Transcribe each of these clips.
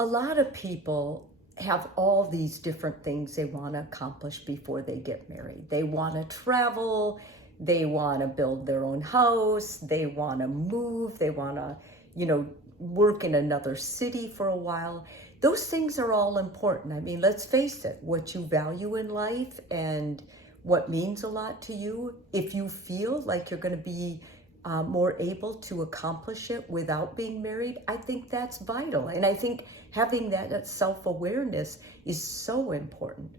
A lot of people have all these different things they want to accomplish before they get married. They want to travel, they want to build their own house, they want to move, they want to, work in another city for a while. Those things are all important. I mean, let's face it, what you value in life and what means a lot to you, if you feel like you're going to be more able to accomplish it without being married, I think that's vital. And I think having that self-awareness is so important.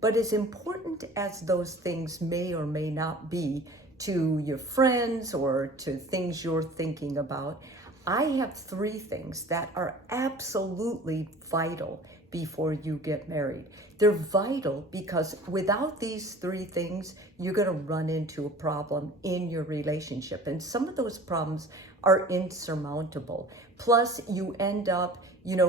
But as important as those things may or may not be to your friends or to things you're thinking about, I have 3 things that are absolutely vital before you get married. They're vital because without these 3 things, you're going to run into a problem in your relationship. And some of those problems are insurmountable. Plus, you end up,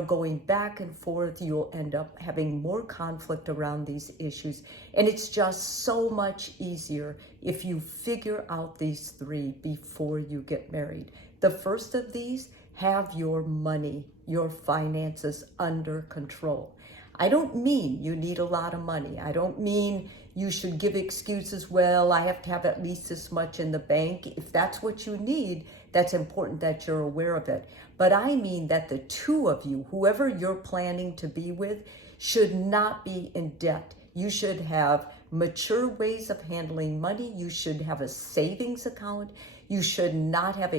going back and forth. You'll end up having more conflict around these issues. And it's just so much easier if you figure out these 3 before you get married. The first of these, have your money, your finances under control. I don't mean you need a lot of money. I don't mean you should give excuses, well, I have to have at least this much in the bank. If that's what you need, that's important that you're aware of it. But I mean that the 2 of you, whoever you're planning to be with, should not be in debt. You should have mature ways of handling money. You should have a savings account. You should not have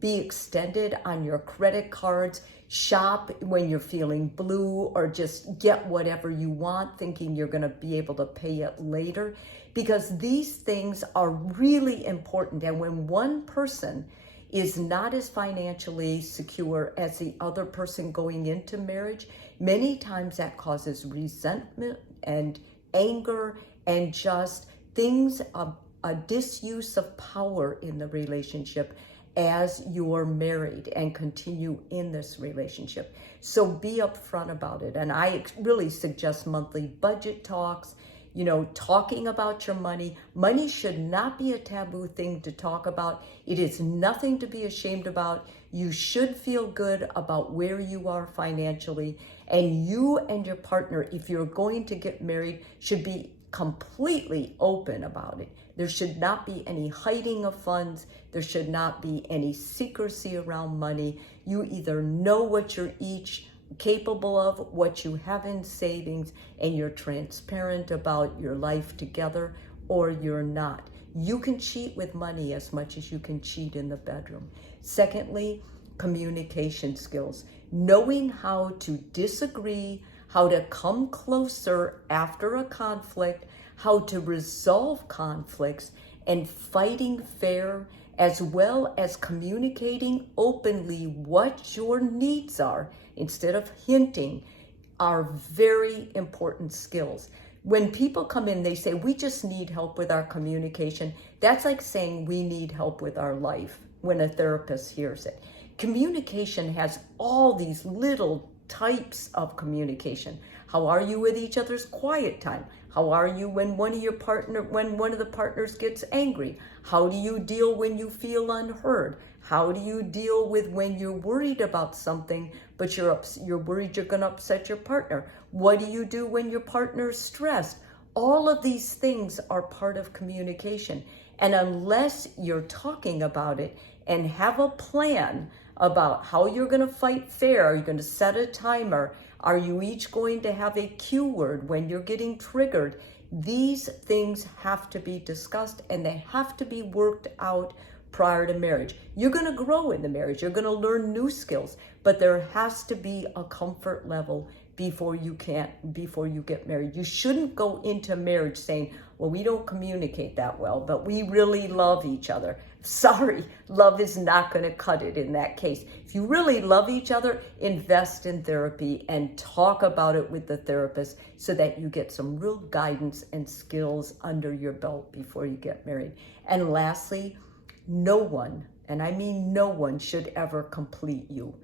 be extended on your credit cards, shop when you're feeling blue, or just get whatever you want thinking you're going to be able to pay it later, because these things are really important. And when one person is not as financially secure as the other person going into marriage, many times that causes resentment and anger and just things of a disuse of power in the relationship as you're married and continue in this relationship. So be upfront about it. And I really suggest monthly budget talks, talking about your money. Money should not be a taboo thing to talk about. It is nothing to be ashamed about. You should feel good about where you are financially. And you and your partner, if you're going to get married, should be completely open about it. There should not be any hiding of funds. There should not be any secrecy around money. You either know what you're each capable of, what you have in savings, and you're transparent about your life together, or you're not. You can cheat with money as much as you can cheat in the bedroom. Secondly, communication skills. Knowing how to disagree, how to come closer after a conflict, how to resolve conflicts, and fighting fair, as well as communicating openly what your needs are instead of hinting, are very important skills. When people come in, they say, we just need help with our communication. That's like saying we need help with our life when a therapist hears it. Communication has all these little types of communication. How are you with each other's quiet time? How are you when one of the partners gets angry? How do you deal when you feel unheard? How do you deal with when you're worried about something, but you're worried you're going to upset your partner? What do you do when your partner's stressed? All of these things are part of communication. And unless you're talking about it and have a plan about how you're going to fight fair, are you going to set a timer? Are you each going to have a cue word when you're getting triggered? These things have to be discussed, and they have to be worked out prior to marriage. You're going to grow in the marriage. You're going to learn new skills, but there has to be a comfort level before you get married. You shouldn't go into marriage saying, well, we don't communicate that well, but we really love each other. Sorry, love is not going to cut it in that case. If you really love each other, invest in therapy and talk about it with the therapist so that you get some real guidance and skills under your belt before you get married. And lastly, no one, and I mean no one, should ever complete you.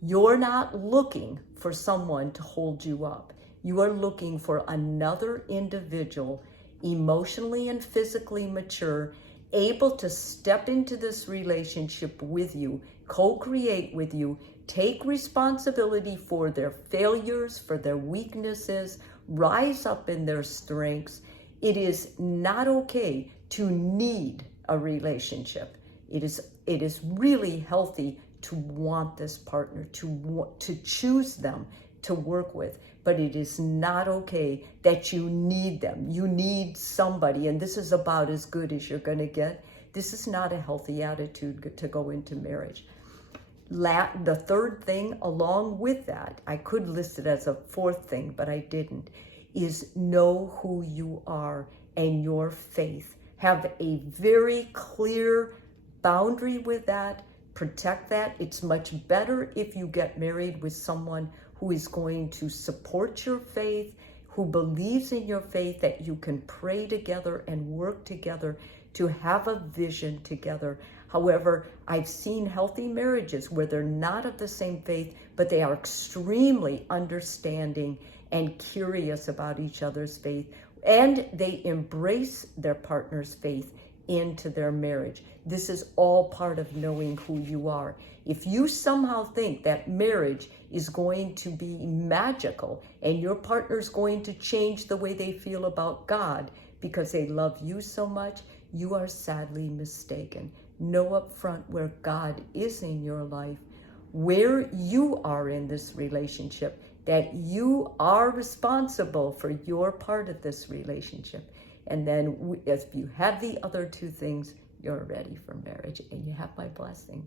You're not looking for someone to hold you up. You are looking for another individual, emotionally and physically mature, able to step into this relationship with you, co-create with you, take responsibility for their failures, for their weaknesses, rise up in their strengths. It is not okay to need a relationship. It is really healthy to want this partner, to choose them to work with, but it is not okay that you need them. You need somebody, and this is about as good as you're going to get. This is not a healthy attitude to go into marriage. The third thing along with that, I could list it as a fourth thing, but I didn't, is know who you are and your faith. Have a very clear boundary with that. Protect that. It's much better if you get married with someone who is going to support your faith, who believes in your faith, that you can pray together and work together to have a vision together. However, I've seen healthy marriages where they're not of the same faith, but they are extremely understanding and curious about each other's faith, and they embrace their partner's faith into their marriage. This is all part of knowing who you are. If you somehow think that marriage is going to be magical and your partner's going to change the way they feel about God because they love you so much, you are sadly mistaken. Know up front where God is in your life, where you are in this relationship, that you are responsible for your part of this relationship. And then if you have the other two things, you're ready for marriage and you have my blessing.